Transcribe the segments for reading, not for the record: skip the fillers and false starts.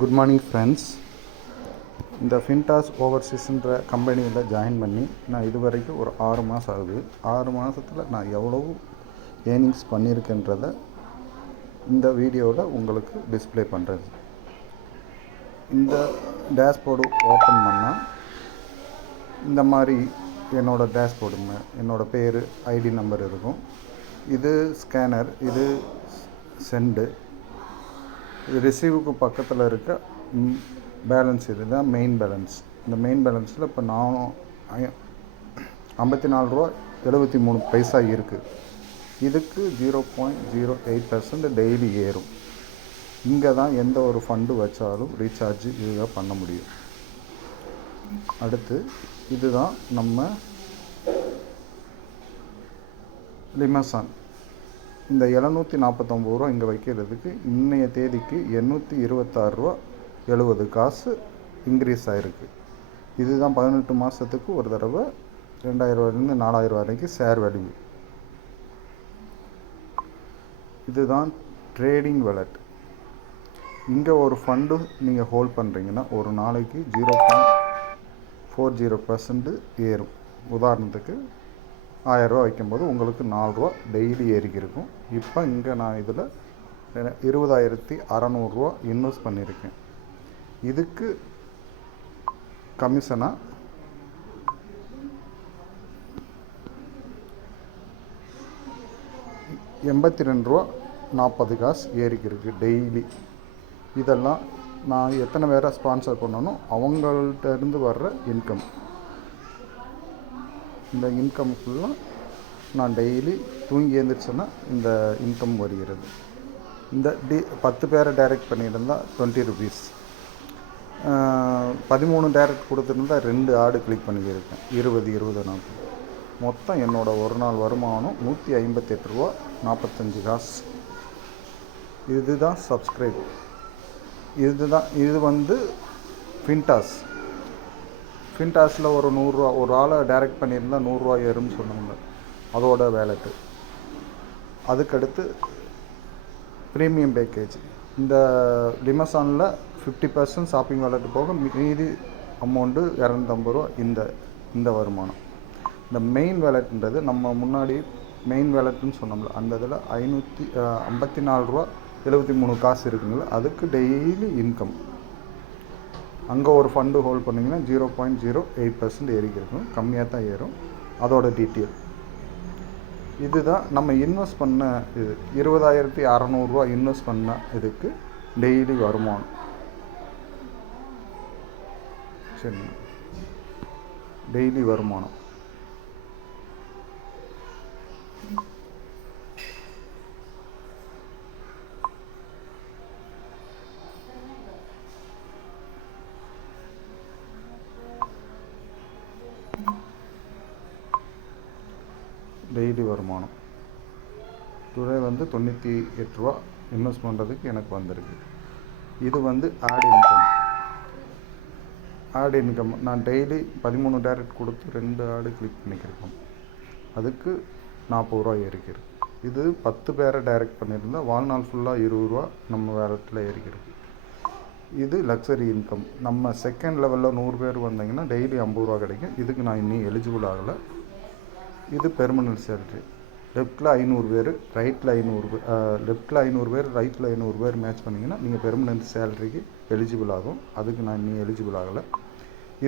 Good morning friends. இந்த ஃபின்டாஸ் ஓவர்சீஸ்ன்ற கம்பெனியில் join பண்ணி நான் இது வரைக்கும் ஒரு 6 மாதம் ஆகுது. 6 மாதத்தில் நான் எவ்வளவு ஏர்னிங்ஸ் பண்ணியிருக்கேன்றதை இந்த வீடியோவில் உங்களுக்கு டிஸ்பிளே பண்ணுறது. இந்த டேஷ்போர்டு ஓப்பன் பண்ணால் இந்த மாதிரி என்னோடய டேஷ்போர்டுங்க, என்னோடய பேர், ஐடி நம்பர் இருக்கும். இது ஸ்கேனர், இது சென்டு, இது ரிசீவுக்கு பக்கத்தில் இருக்க பேலன்ஸ். இது தான் மெயின் பேலன்ஸ். இந்த மெயின் பேலன்ஸில் இப்போ நான் 54 ரூபா 73 இருக்குது. இதுக்கு 0.08% டெய்லி ஏறும். இங்கே தான் எந்த ஒரு ஃபண்டு வச்சாலும் ரீசார்ஜ் இதுதான் பண்ண முடியும். அடுத்து இதுதான் நம்ம லிமசான். இந்த 749 ரூபா இங்கே வைக்கிறதுக்கு இன்றைய தேதிக்கு 826 ரூபா 70 காசு இன்க்ரீஸ் ஆகிருக்கு. இதுதான் 18 மாதத்துக்கு ஒரு தடவை 2000 ரூபாயிலேருந்து 4000 வரைக்கும் ஷேர் வேல்யூ. இதுதான் ட்ரேடிங் வாலெட். இங்கே ஒரு ஃபண்டு நீங்கள் ஹோல்ட் பண்ணுறீங்கன்னா ஒரு நாளைக்கு 0.40% ஏறும். உதாரணத்துக்கு 1000 ரூபா வைக்கும்போது உங்களுக்கு 4 ரூபா டெய்லி ஏறிக்கிருக்கும். இப்போ இங்கே நான் இதில் 20,600 ரூபா இன்வெஸ்ட் பண்ணியிருக்கேன். இதுக்கு கமிஷனாக 82 ரூபா 40 காசு ஏறிக்கிருக்கு டெய்லி. இதெல்லாம் நான் எத்தனை பேரை ஸ்பான்சர் பண்ணணும் அவங்கள்ட்ட இருந்து வர்ற இன்கம். இந்த இன்கம் ஃபுல்லாக நான் டெய்லி தூங்கி எழுந்திரிச்சேன்னா இந்த இன்கம் வருகிறது. இந்த 10 பேரை டைரக்ட் பண்ணியிருந்தால் 20 ருபீஸ், 13 டைரக்ட் கொடுத்துருந்தால் 2 ஆடு கிளிக் பண்ணியிருக்கேன். 20, 40. மொத்தம் என்னோடய ஒரு நாள் வருமானம் 158 ரூபா 45 காசு. இதுதான் சப்ஸ்கிரைப். இது வந்து ஃபின்டாஸில் ஒரு 100 ரூபா ஒரு ஆளை டைரக்ட் பண்ணியிருந்தால் 100 ரூபா ஏறும்னு சொன்னாங்க. அதோட வேலெட்டு. அதுக்கடுத்து ப்ரீமியம் பேக்கேஜ். இந்த லிமசானில் 50% ஷாப்பிங் வேலெட்டு போக மீதி அமௌண்ட்டு 250 ரூபா இந்த வருமானம். இந்த மெயின் வேலெட்ன்றது நம்ம முன்னாடி மெயின் வேலெட்டுன்னு சொன்னோம்ல, அந்த இதில் 554 ரூபா 73 காசு இருக்குங்களா, அதுக்கு டெய்லி இன்கம். அங்கே ஒரு ஃபண்டு ஹோல்ட் பண்ணிங்கன்னா 0.08% ஏறிக்கிருக்கும். கம்மியாக தான் ஏறும். அதோட டீட்டெயில் இதுதான். நம்ம இன்வெஸ்ட் பண்ண இது 20,600 ரூபா இன்வெஸ்ட் பண்ண இதுக்கு டெய்லி வருமானம். சரி, டெய்லி வருமானம். டெய்லி வருமானம் டுடே வந்து 98 ரூபா இன்வெஸ்ட் பண்ணுறதுக்கு எனக்கு வந்திருக்கு. இது வந்து ஆட் இன்கம். நான் டெய்லி 13 டைரக்ட் கொடுத்து 2 ஆடு கிளிக் பண்ணிக்கிருக்கோம். அதுக்கு 40 ரூபா ஏறிக்கிறது. இது 10 பேரை டைரக்ட் பண்ணியிருந்தால் வாழ்நாள் ஃபுல்லாக 20 ரூபா நம்ம வேலெட்டில் ஏறிக்கிறது. இது லக்ஸரி இன்கம். நம்ம செகண்ட் லெவலில் 100 பேர் வந்தீங்கன்னா டெய்லி 50 ரூபா கிடைக்கும். இதுக்கு நான் இன்னும் எலிஜிபிள் ஆகலை. இது பெர்மனன்ட் சேலரி. லெஃப்ட்டில் 500 பேர், ரைட்டில் 500 பேர், லெஃப்ட்டில் 500 பேர், ரைட்டில் 500 பேர் மேட்ச் பண்ணிங்கன்னா நீங்கள் பெர்மனன்ட் சேலரிக்கு எலிஜிபிள் ஆகும். அதுக்கு நான் இன்னும் எலிஜிபிள் ஆகலை.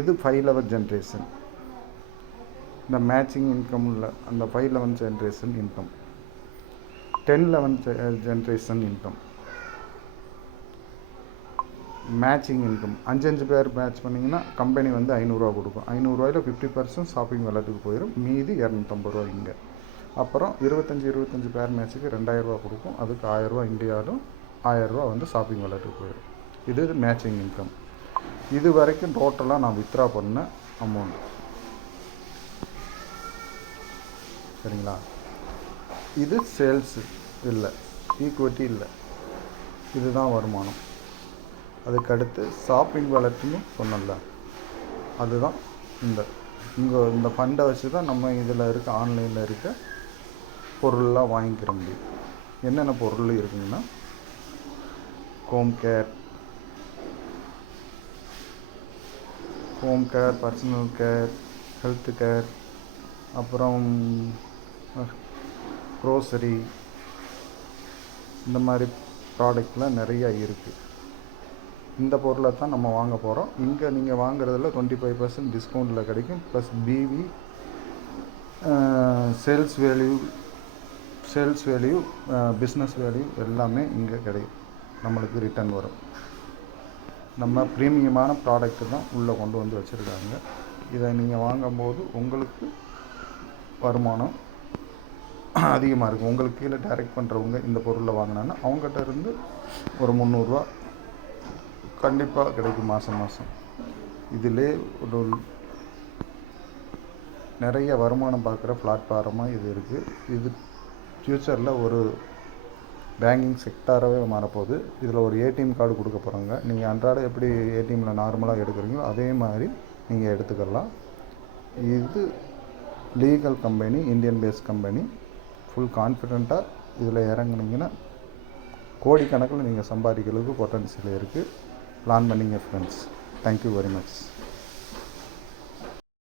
இது 5 லெவல் ஜென்ரேஷன். இந்த மேட்சிங் இன்கம் இல்லை, அந்த 5 level generation income. 10 level generation income. Matching income 5 பேர் மேட்ச் பண்ணிங்கன்னா கம்பெனி வந்து 500 ரூபா கொடுக்கும். 500 ரூபாயில் 50% ஷாப்பிங் வேலெட்டுக்கு போயிடும். மீதி 250 ரூபா இங்கே. அப்புறம் 25 பேர் மேட்ச்சுக்கு 2000 ரூபா கொடுக்கும். அதுக்கு 1000 ரூபா இந்தியாவிலும் 1000 ரூபா வந்து ஷாப்பிங் வேலெட்டுக்கு போயிடும். இது மேட்சிங் இன்கம். இது வரைக்கும் டோட்டலாக நான் வித்ட்ரா பண்ண அமௌண்ட். சரிங்களா? இது சேல்ஸு இல்லை, ஈக்விட்டி இல்லை. இதுதான் வருமானம். அதுக்கடுத்து ஷாப்பிங் வேலெட்டுன்னு சொன்னல, அதுதான் இந்த ஃபண்டை வச்சு தான் நம்ம இதில் இருக்க ஆன்லைனில் இருக்க பொருள்லாம் வாங்கிக்கிற முடியும். என்னென்ன பொருள் இருக்குங்கன்னா home care, home care, personal care, health care, அப்புறம் க்ரோசரி, இந்த மாதிரி ப்ராடக்ட்லாம் நிறையா இருக்குது. இந்த பொருளை தான் நம்ம வாங்க போகிறோம். இங்கே நீங்கள் வாங்குறதுல 25% டிஸ்கவுண்ட்டில் கிடைக்கும். Plus PV, sales value, business value எல்லாமே இங்கே கிடைக்கும். நம்மளுக்கு ரிட்டர்ன் வரும். நம்ம ப்ரீமியமான ப்ராடக்ட்டு தான் உள்ளே கொண்டு வந்து வச்சுருக்காங்க. இதை நீங்கள் வாங்கும்போது உங்களுக்கு வருமானம் அதிகமாக இருக்கும். உங்களுக்கு கீழே டைரக்ட் பண்ணுறவங்க இந்த பொருளை வாங்கினாங்கன்னா அவங்ககிட்ட இருந்து ஒரு 300 கண்டிப்பாக கிடைக்கும் மாதம். இதிலே ஒரு நிறைய வருமானம் பார்க்குற பிளாட்ஃபார்மாக இது இருக்குது. இது ஃப்யூச்சரில் ஒரு பேங்கிங் செக்டாராகவே மாறப்போகுது. இதில் ஒரு ஏடிஎம் கார்டு கொடுக்க போகிறாங்க. நீங்கள் அன்றாட எப்படி ஏடிஎம்மில் நார்மலாக எடுக்கிறீங்களோ அதே மாதிரி நீங்கள் எடுத்துக்கலாம். இது legal company, Indian based company. Full கான்ஃபிடெண்ட்டாக இதில் இறங்குனீங்கன்னா கோடிக்கணக்கில் நீங்கள் சம்பாதிக்கிறதுக்கு பொட்டன்ஷியல் இருக்குது. பிளான் பண்ணிங்க ஃப்ரெண்ட்ஸ். Thank you very much.